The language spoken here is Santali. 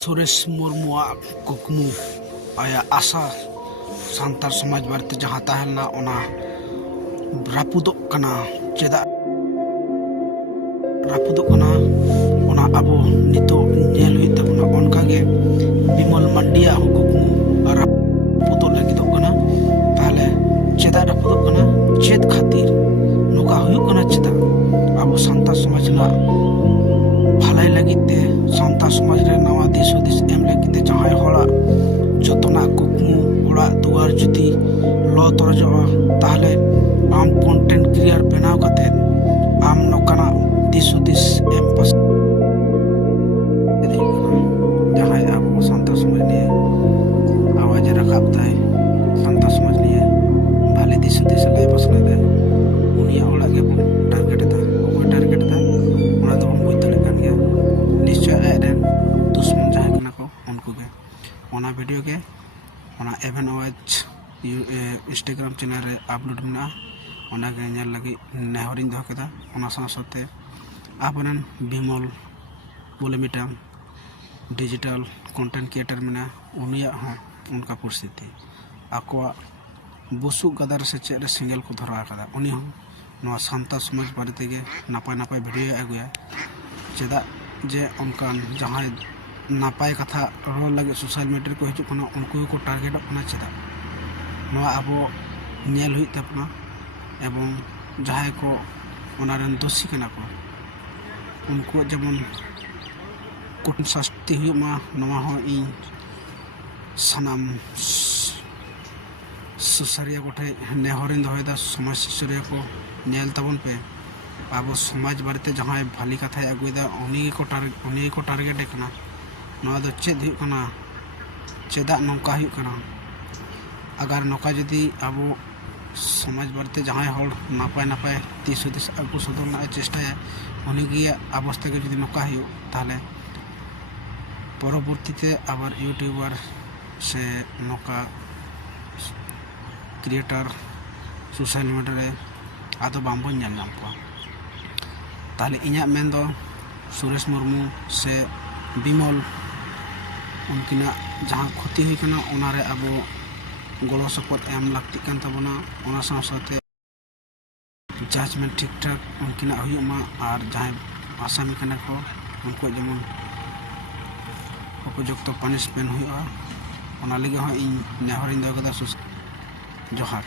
सुरेश मुर्मुआ कुकमु आया आशा सान्तार समाज बारे जहाँ तहलना ओना रापुदोग कना चेदा रापुदोग कना ओना अबो नितो नेल हुई तबना ओनकागे बिमल मंडिया कुकमु रापुदोग लागिदोग कना ताहले चेदा रापुदोग कना चेद खातिर नोका हुयुग कना चेदा अबो सान्तार समाज ना भलाई लगिते सान्तार समाज रे नवा दिस हुदिस एम लगिते जहाय हड़ा जतना कुकमु ओड़ा दुआर जुदी लो तोरजोआ ताहले आम कंटेंट क्रिएटर बनाव कते आम नोकाना दिस हुदिस एम पास जहाय आबो सान्तार समाज निये आवाज रखाब ताय सान्तार समाज निये भाले दिस हुदिस लाई पासना दे उनिया ओड़ा गे टारगेट दा ओको टारगेट दा ओना दो बुझ दड़े कान गया निश्चय आयरन दुश्मन जहां कना को उनको गे ओना वीडियो के ओना एवन ओएच इंस्टाग्राम चैनल रे अपलोड मेना ओना गे नेल लगी नेहरिन दो केदा ओना साथे आपनन बिमल बोले मिटाम डिजिटल कंटेंट क्रिएटर मेना उनिया हो उनका परिस्थिति आकोआ बुसु गदार से चेरे सिंगल को धरा कदा उनी हो नवा सान्तार समाज बारे तेगे नापाय नापाय वीडियो आगुया चेदा जे उनकान जहां नापाय कथा रोल लगे सोशल मीडिया को हिजु कना उनको को टारगेट अपना चेदा नवा आबो नेल हुई तपना एवं जहां को ओनारन दोषी कना को उनको जेमन कुटन शास्ति हुई मा नवा हो इ सनाम सुसरिया गोठे नेहरिन दहदा समाज सुसरिया को नेल तबन पे आबो समाज बारे जहां भाली कथा अगुदा उनी को टारगेट कना नवा दो चेद हुई कना चेदा नौका हुई कना अगर नौका जदि आबो समाज बारे जहां हर नापाय नापाय तीस हुदिस आगु सदरना चेष्टाया उनी गे अवस्था के जदि नौका हुई ताहले परवर्ती ते आबार यूट्यूबर से नौका क्रिएटर सोशल मीडिया रे आदो बाम्बो नेल नाम को ताहले इन्या मेन दो सुरेश मुर्मू से बिमल उनकिना जहां क्षति हुई कना ओनारे आबो गलो सपोर्ट एम लागती कान तबना ओना साथे जजमेंट ठीक ठाक उनकिना हुयुमा और जहां आसामी कना को उनको जेमन उपयुक्त पनिशमेंट हुआ ओना लगे हो इन नेहरिन दो कदा जोहार।